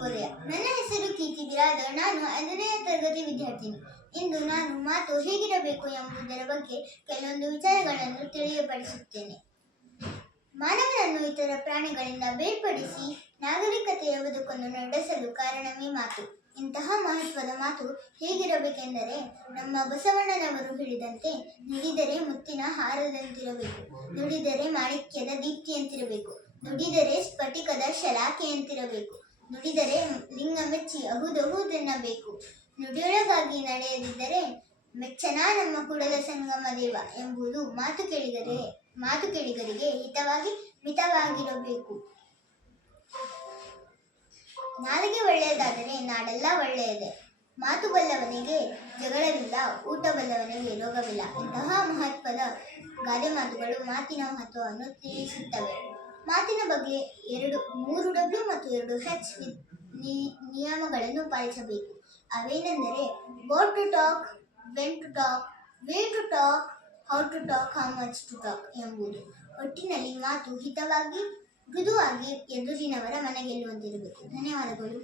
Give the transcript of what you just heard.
ಶುಭೋದಯ. ನನ್ನ ಹೆಸರು ಕೀರ್ತಿ ಬಿರಾದರ್. ನಾನು 5ನೇ ತರಗತಿ ವಿದ್ಯಾರ್ಥಿನಿ. ಇಂದು ನಾನು ಮಾತು ಹೇಗಿರಬೇಕು ಎಂಬುದರ ಬಗ್ಗೆ ಕೆಲವೊಂದು ವಿಚಾರಗಳನ್ನು ತಿಳಿಯಪಡಿಸುತ್ತೇನೆ. ಮಾನವನನ್ನು ಇತರ ಪ್ರಾಣಿಗಳಿಂದ ಬೇರ್ಪಡಿಸಿ ನಾಗರಿಕತೆಯ ಬದುಕನ್ನು ನಡೆಸಲು ಕಾರಣವೇ ಮಾತು. ಇಂತಹ ಮಹತ್ವದ ಮಾತು ಹೇಗಿರಬೇಕೆಂದರೆ, ನಮ್ಮ ಬಸವಣ್ಣನವರು ಹೇಳಿದಂತೆ, ನುಡಿದರೆ ಮುತ್ತಿನ ಹಾರದಂತಿರಬೇಕು, ನುಡಿದರೆ ಮಾಣಿಕ್ಯದ ದೀಪ್ತಿಯಂತಿರಬೇಕು, ನುಡಿದರೆ ಸ್ಫಟಿಕದ ಶಲಾಕೆಯಂತಿರಬೇಕು, ನುಡಿದರೆ ಲಿಂಗ ಮೆಚ್ಚಿ ಅಹುದಹುದೆನ್ನಬೇಕು, ನುಡಿಯೊಳಗಾಗಿ ನಡೆಯದಿದ್ದರೆ ಮೆಚ್ಚನ ನಮ್ಮ ಕುಡಲ ಸಂಗಮ ದೇವ ಎಂಬುದು ಮಾತು ಕೇಳಿಗರಿಗೆ ಹಿತವಾಗಿ ಮಿತವಾಗಿರಬೇಕು. ನಾಲಿಗೆ ಒಳ್ಳೆಯದಾದರೆ ನಾಡೆಲ್ಲ ಒಳ್ಳೆಯದೇ. ಮಾತು ಬಲ್ಲವನಿಗೆ ಜಗಳವಿಲ್ಲ, ಊಟ ಬಲ್ಲವನಿಗೆ ರೋಗವಿಲ್ಲ. ಇಂತಹ ಮಹತ್ವದ ಗಾದೆ ಮಾತುಗಳು ಮಾತಿನ ಮಹತ್ವವನ್ನು ತಿಳಿಸುತ್ತವೆ. ಮಾತಿನ ಬಗ್ಗೆ 3 W ಮತ್ತು 2 H ನಿಯಮಗಳನ್ನು ಪಾಲಿಸಬೇಕು. ಅವೇನೆಂದರೆ what to talk, when to talk, way to talk, how to talk, how much to talk ಎಂಬುದು. ಒಟ್ಟಿನಲ್ಲಿ ಮಾತು ಹಿತವಾಗಿ, ಮೃದುವಾಗಿ ಎದುರಿನವರ ಮನಗೆಲ್ಲುವಂತಿರಬೇಕು. ಧನ್ಯವಾದಗಳು.